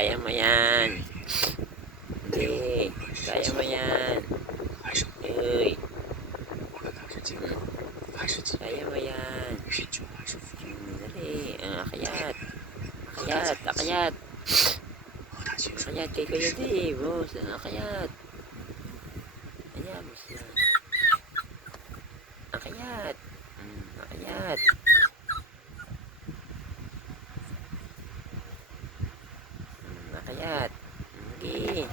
Kaya mo yan. Hindi. Kaya mo yan. Uy. Kaya mo yan. Dali. Akyat. Akyat. Akyat. Akyat kay Kuya Dave. Boss. Akyat. Ayan. Boss na. Akyat. Akyat. Akyat. Sige.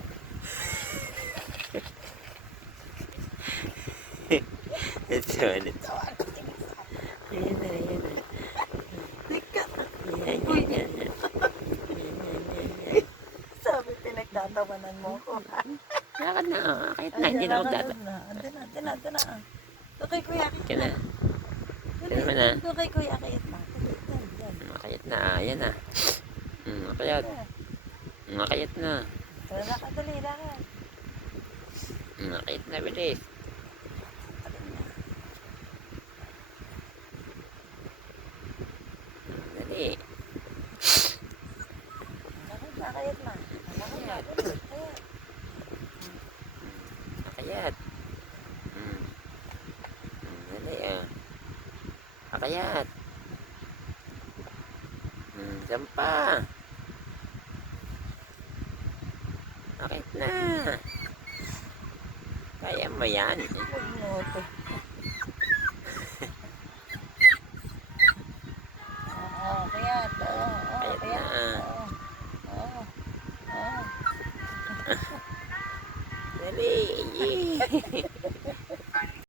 Ito, ito. Ayan na, ayan na. Ayan, ayan, ayan. Sabi, pinagtatawanan mo ko. Lakad na, kahit na, hindi na magtata. Ando na. Doon kay Kuya, Ito na. Ito mo na. doon kay Kuya, kayat na. Makayat na, ayan na. Makayat. Makayat na. Tara na, kadali, lakad. Makayat na, bilis. Dali. Nakayat na. Makayat. Makayat. Dali, Makayat. Sampa. Makayat na. Kaya mo yan. Huwag mo ito.